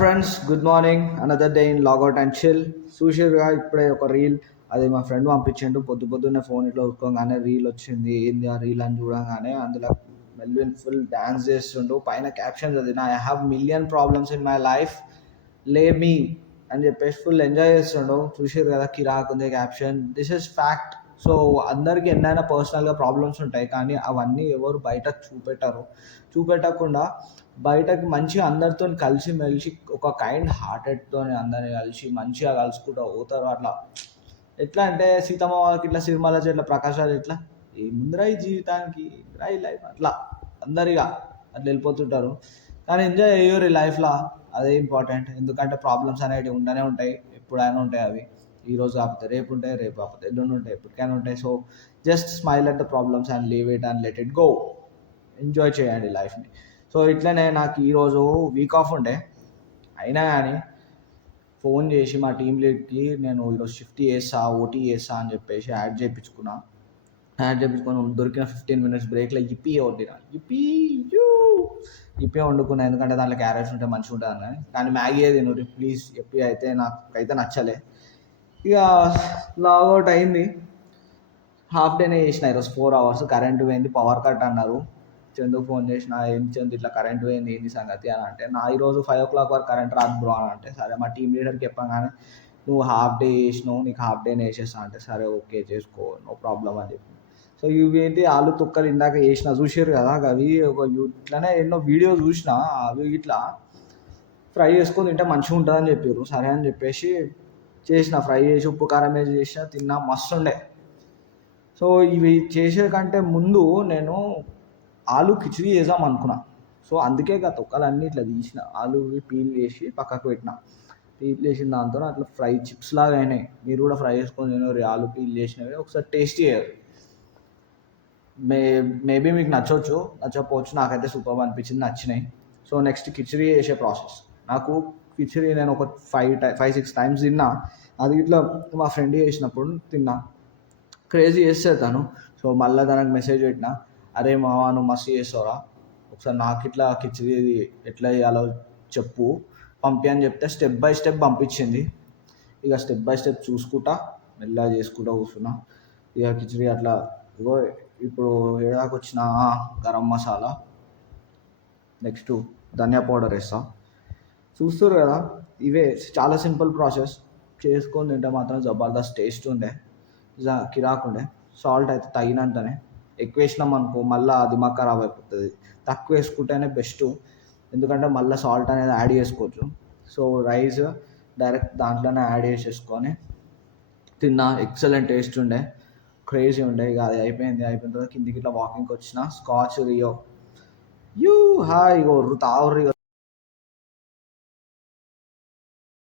Friends, good morning. Another day in logout and chill. చూసిరుగా ఇప్పుడే ఒక రీల్, అది మా ఫ్రెండ్ పంపించిండు. పొద్దున్నే ఫోన్ ఇట్లా చూసుకోగానే రీల్ వచ్చింది. ఏంది ఆ రీల్ అని చూడగానే అందులో మెల్విన్ ఫుల్ డ్యాన్స్ చేస్తుండు. పైన క్యాప్షన్ చదివిన, I have million problems in my life, లే మీ అని చెప్పేసి ఫుల్ ఎంజాయ్ చేస్తుండు. చూసారు కదా, కిరాక్ ఉంది caption. This is fact. So అందరికీ ఎన్నైనా పర్సనల్గా ప్రాబ్లమ్స్ ఉంటాయి, కానీ అవన్నీ ఎవరు బయట చూపెట్టకుండా బయటకి మంచిగా అందరితో కలిసి మెలిసి ఒక కైండ్ హార్టెడ్తో అందరిని కలిసి మంచిగా కలుసుకుంటూ పోతారు. అట్లా ఎట్లా అంటే సీతమ్మ వారికి ఇట్లా సినిమాల ఇట్లా ప్రకాశాలు ఇట్లా ఈ ముందర ఈ జీవితానికి ఈ లైఫ్ అట్లా అందరిగా అట్లా వెళ్ళిపోతుంటారు. కానీ ఎంజాయ్ అయ్యారు ఈ లైఫ్లో, అదే ఇంపార్టెంట్. ఎందుకంటే ప్రాబ్లమ్స్ అనేవి ఉండనే ఉంటాయి, ఎప్పుడైనా ఉంటాయి. అవి ఈరోజు కాకపోతే రేపు ఉంటాయి, రేపు కాకపోతే ఎల్లుండి ఉంటాయి, ఎప్పటికైనా ఉంటాయి. So just smile at the problems and leave it and let it go. Enjoy చేయండి లైఫ్ని. సో ఇట్లనే నాకు ఈరోజు వీక్ ఆఫ్ ఉండే, అయినా కానీ ఫోన్ చేసి మా టీం లీడ్కి నేను ఈరోజు షిఫ్ట్ చేస్తా, ఓటీ చేస్తా అని చెప్పేసి యాడ్ చేయించుకుని దొరికిన 15 minutes బ్రేక్లో ఇప్పి వండినా. ఇప్పి వండుకున్నా, ఎందుకంటే దాంట్లో క్యారెట్స్ ఉంటే మంచిగా ఉంటుంది అని. కానీ మ్యాగీ తిను ప్లీజ్. ఇప్పి అయితే నాకైతే నచ్చలే. ఇక లాగౌట్ అయింది. హాఫ్ డేనే చేసిన ఈరోజు 4 hours. కరెంటు పోయింది, పవర్ కట్ అన్నారు. చందుకు ఫోన్ చేసిన, ఏం చందు ఇట్లా కరెంట్ పోయింది, ఏంది సంగతి అని అంటే, ఈరోజు 5 o'clock వరకు కరెంట్ రాదు బ్రో అని అంటే, సరే మా టీం లీడర్కి చెప్పగానే, నువ్వు హాఫ్ డే చేసినావు, నీకు హాఫ్ డేనే వేసేస్తా అంటే, సరే ఓకే చేసుకో, నో ప్రాబ్లం అని చెప్పి. సో ఇవి ఏంటి, ఆలు తుక్కలు ఇందాక చేసిన చూసారు కదా, అవి ఒక ఇట్లనే ఎన్నో వీడియో చూసిన. అవి ఇట్లా ఫ్రై చేసుకొని తింటే మంచిగా ఉంటుందని చెప్పారు. సరే అని చెప్పేసి చేసిన, ఫ్రై చేసి ఉప్పు కారం వేసి చేసిన, తిన్నా, మస్తు ఉండే. సో ఇవి చేసే కంటే ముందు నేను ఆలు కిచిడి చేద్దాం అనుకున్నా. సో అందుకే తొక్కలన్నీ ఇట్లా తీసిన, ఆలు పీల్ చేసి పక్కకు పెట్టిన. పీల్ చేసిన దాంతో అట్లా ఫ్రై చిప్స్ లాగా అయినాయి. మీరు కూడా ఫ్రై చేసుకొని తినరు, ఆలు పీల్ చేసినవి ఒకసారి టేస్ట్ చేయరు. మేబీ మీకు నచ్చకపోవచ్చు. నాకైతే సూపర్ అనిపించింది, నచ్చినాయి. సో నెక్స్ట్ కిచిడి చేసే ప్రాసెస్. నాకు కిచిడి నేను ఒక 5-6 times తిన్నా. అది ఇట్లా మా ఫ్రెండ్ చేసినప్పుడు తిన్నా, క్రేజీ చేస్తే తను. సో మళ్ళీ తనకు మెసేజ్ పెట్టినా, అరే మావా నువ్వు మస్తు చేస్తావురా, ఒకసారి నాకు ఇట్లా కిచిడి ఎట్లా చేయాలో చెప్పు, పంపి అని చెప్తే స్టెప్ బై స్టెప్ పంపించింది. ఇక స్టెప్ బై స్టెప్ చూసుకుంటా మెల్లగా చేసుకుంటా కూర్చున్నా. ఇక కిచిడి అట్లా ఇగో ఇప్పుడు ఏడాకి వచ్చిన గరం మసాలా, నెక్స్ట్ ధనియా పౌడర్ వేస్తా. చూస్తారు కదా, ఇవే చాలా సింపుల్ ప్రాసెస్. చేసుకొని తింటే మాత్రం జబర్దస్త్ టేస్ట్ ఉండే, కిరాకుండే. సాల్ట్ అయితే తగినంతనే, ఎక్కువ వేసినాం అనుకో మళ్ళీ దిమాగ్ ఖరాబ్ అయిపోతుంది. తక్కువ వేసుకుంటేనే బెస్ట్, ఎందుకంటే మళ్ళీ సాల్ట్ అనేది యాడ్ చేసుకోవచ్చు. సో రైస్ డైరెక్ట్ దాంట్లోనే యాడ్ చేసేసుకొని తిన్నా. ఎక్సలెంట్ టేస్ట్ ఉండే, క్రేజీ ఉండే. ఇక అది అయిపోయిన తర్వాత కిందికి ఇట్లా వాకింగ్కి వచ్చిన. స్కాచ్ రియో హాయ్ ఇగో తావుర్రి